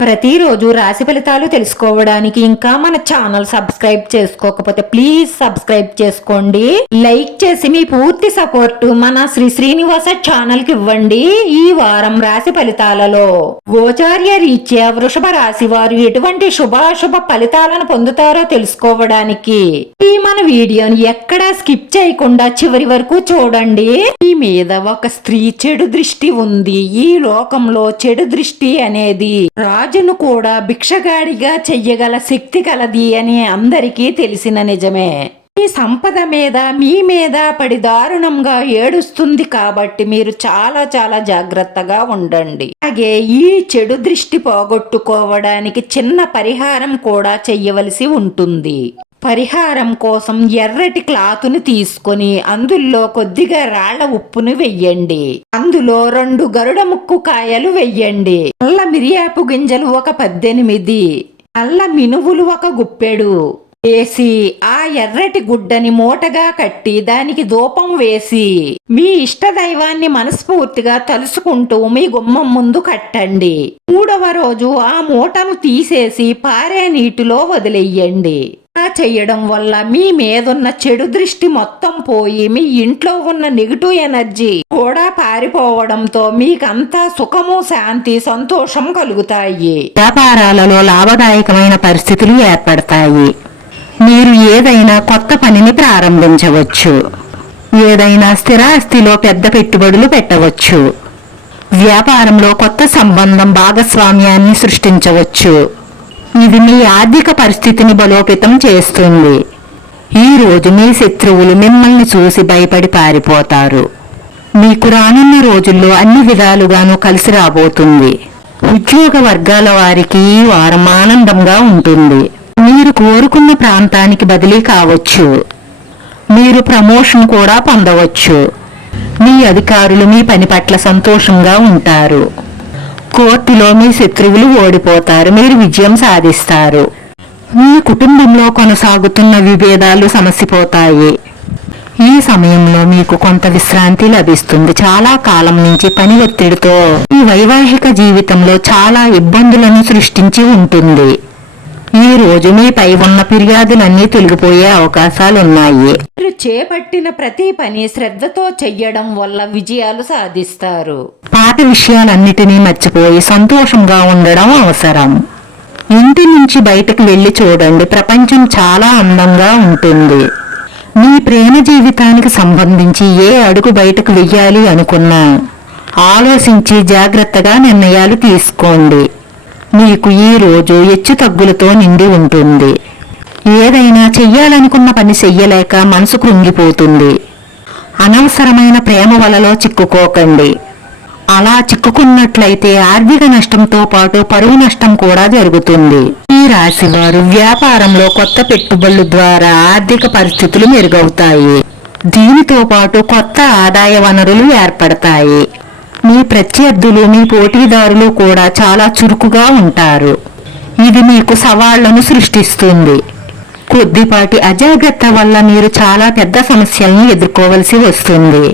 ప్రతిరోజు రాశి ఫలితాలు తెలుసుకోవడానికి ఇంకా మన ఛానల్ సబ్స్క్రైబ్ చేసుకోకపోతే ప్లీజ్ సబ్స్క్రైబ్ చేసుకోండి. లైక్ చేసి మీ పూర్తి సపోర్ట్ మన శ్రీ శ్రీనివాస ఛానల్కి ఇవ్వండి ఈ వారం రాశి ఫలితాలలో. గోచార్య రీత్యా వృషభ రాశి వారు ఎటువంటి శుభాశుభ ఫలితాలను పొందుతారో తెలుసుకోవడానికి ఈ మన వీడియోని ఎక్కడా స్కిప్ చేయకుండా చివరి వరకు చూడండి. ఈ మీద ఒక స్త్రీ చెడు దృష్టి ఉంది. ఈ లోకంలో చెడు దృష్టి అనేది రాజును కూడా భిక్షగాడిగా చెయ్యగల శక్తి కలది అని అందరికీ తెలిసిన నిజమే. ఈ సంపద మీద మీ మీద పడి దారుణంగా ఏడుస్తుంది కాబట్టి మీరు చాలా చాలా జాగ్రత్తగా ఉండండి. అలాగే ఈ చెడు దృష్టి పోగొట్టుకోవడానికి చిన్న పరిహారం కూడా చెయ్యవలసి ఉంటుంది. పరిహారం కోసం ఎర్రటి క్లాతును తీసుకొని అందులో కొద్దిగా రాళ్ళ ఉప్పును వెయ్యండి. అందులో రెండు గరుడ ముక్కు కాయలు వెయ్యండి. నల్ల మిరియాపు గింజలు ఒక పద్దెనిమిది. నల్ల మినువులు ఒక గుప్పెడు. వేసి ఆ ఎర్రటి గుడ్డని మూటగా కట్టి దానికి ధూపం వేసి మీ ఇష్ట దైవాన్ని మనస్ఫూర్తిగా తలుసుకుంటూ మీ గుమ్మం ముందు కట్టండి. మూడవ రోజు ఆ మూటను తీసేసి పారే నీటిలో వదిలేయండి. చేయడం వల్ల మీ మీదున్న చెడు దృష్టి మొత్తం పోయి మీ ఇంట్లో ఉన్న నెగిటివ్ ఎనర్జీ కూడా పారిపోవడంతో మీకంతా సుఖము శాంతి సంతోషం కలుగుతాయి. వ్యాపారాలలో లాభదాయకమైన పరిస్థితులు ఏర్పడతాయి. మీరు ఏదైనా కొత్త పనిని ప్రారంభించవచ్చు. ఏదైనా స్థిరాస్తిలో పెద్ద పెట్టుబడులు పెట్టవచ్చు. వ్యాపారంలో కొత్త సంబంధం భాగస్వామ్యాన్ని సృష్టించవచ్చు. ఇది మీ ఆర్థిక పరిస్థితిని బలోపేతం చేస్తుంది. ఈ రోజు మీ శత్రువులు మిమ్మల్ని చూసి భయపడి పారిపోతారు. మీకు రానున్న రోజుల్లో అన్ని విధాలుగాను కలిసి రాబోతుంది. ఉద్యోగ వర్గాల వారికి ఈ వారం ఆనందంగా ఉంటుంది. మీరు కోరుకున్న ప్రాంతానికి బదిలీ కావచ్చు. మీరు ప్రమోషన్ కూడా పొందవచ్చు. మీ అధికారులు మీ పని పట్ల సంతోషంగా ఉంటారు. కోర్టులో మీ శత్రువులు ఓడిపోతారు. మీరు విజయం సాధిస్తారు. మీ కుటుంబంలో కొనసాగుతున్న విభేదాలు సమసిపోతాయి. ఈ సమయంలో మీకు కొంత విశ్రాంతి లభిస్తుంది. చాలా కాలం నుంచి పని ఒత్తిడితో ఈ వైవాహిక జీవితంలో చాలా ఇబ్బందులను సృష్టించి ఉంటుంది. ఈ రోజు మీపై ఉన్న ఫిర్యాదులన్నీ తొలగిపోయే అవకాశాలున్నాయి. మీరు చేపట్టిన ప్రతి పని శ్రద్ధతో చెయ్యడం వల్ల విజయాలు సాధిస్తారు. పాత విషయాలన్నిటినీ మర్చిపోయి సంతోషంగా ఉండడం అవసరం. ఇంటి నుంచి బయటకు వెళ్ళి చూడండి ప్రపంచం చాలా అందంగా ఉంటుంది. మీ ప్రేమ జీవితానికి సంబంధించి ఏ అడుగు బయటకు వెయ్యాలి అనుకున్నా ఆలోచించి జాగ్రత్తగా నిర్ణయాలు తీసుకోండి. మీకు ఈ రోజు హెచ్చు తగ్గులతో నిండి ఉంటుంది. ఏదైనా చెయ్యాలనుకున్న పని చెయ్యలేక మనసు కృంగిపోతుంది. అనవసరమైన ప్రేమ వలలో చిక్కుకోకండి. అలా చిక్కుకున్నట్లయితే ఆర్థిక నష్టంతో పాటు పరువు నష్టం కూడా జరుగుతుంది. ఈ రాశి వారు వ్యాపారంలో కొత్త పెట్టుబడుల ద్వారా ఆర్థిక పరిస్థితులు మెరుగవుతాయి. దీనితో పాటు కొత్త ఆదాయ వనరులు ఏర్పడతాయి. మీ ప్రత్యర్థులు మీ పోటీదారులు కూడా చాలా చురుకుగా ఉంటారు. ఇది మీకు సవాళ్ళను సృష్టిస్తుంది. కొద్దిపాటి అజాగ్రత్త వల్ల మీరు చాలా పెద్ద సమస్యలను ఎదుర్కోవలసి వస్తుంది.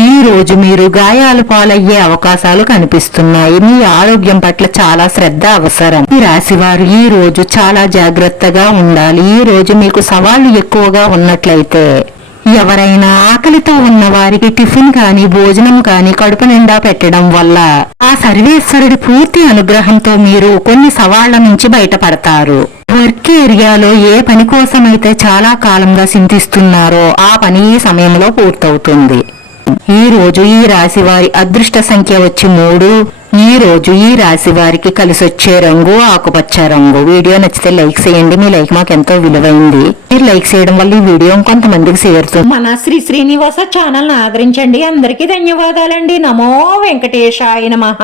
ఈ రోజు మీరు గాయాలు పాలయ్యే అవకాశాలు కనిపిస్తున్నాయి. మీ ఆరోగ్యం పట్ల చాలా శ్రద్ధ అవసరం. ఈ రాశివారు ఈ రోజు చాలా జాగ్రత్తగా ఉండాలి. ఈ రోజు మీకు సవాళ్ళు ఎక్కువగా ఉన్నట్లయితే ఎవరైనా ఆకలితో ఉన్న వారికి టిఫిన్ కానీ భోజనం కానీ కడుపు నిండా పెట్టడం వల్ల ఆ సర్వేశ్వరుడి పూర్తి అనుగ్రహంతో మీరు కొన్ని సవాళ్ళ నుంచి బయటపడతారు. వర్క్ ఏరియాలో ఏ పని కోసమైతే చాలా కాలంగా చింతిస్తున్నారో ఆ పని ఈ సమయంలో పూర్తవుతుంది. ఈ రోజు ఈ రాశి వారి అదృష్ట సంఖ్య వచ్చి మూడు. ఈ రోజు ఈ రాశి వారికి కలిసి వచ్చే రంగు ఆకుపచ్చ రంగు. వీడియో నచ్చితే లైక్ చేయండి. మీ లైక్ మాకు ఎంతో విలువైంది. మీరు లైక్ చేయడం వల్ల ఈ వీడియో కొంతమందికి చేరుతుంది. మన శ్రీ శ్రీనివాస ఛానల్ ఆదరించండి. అందరికీ ధన్యవాదాలండి. నమో వెంకటేశాయ నమః.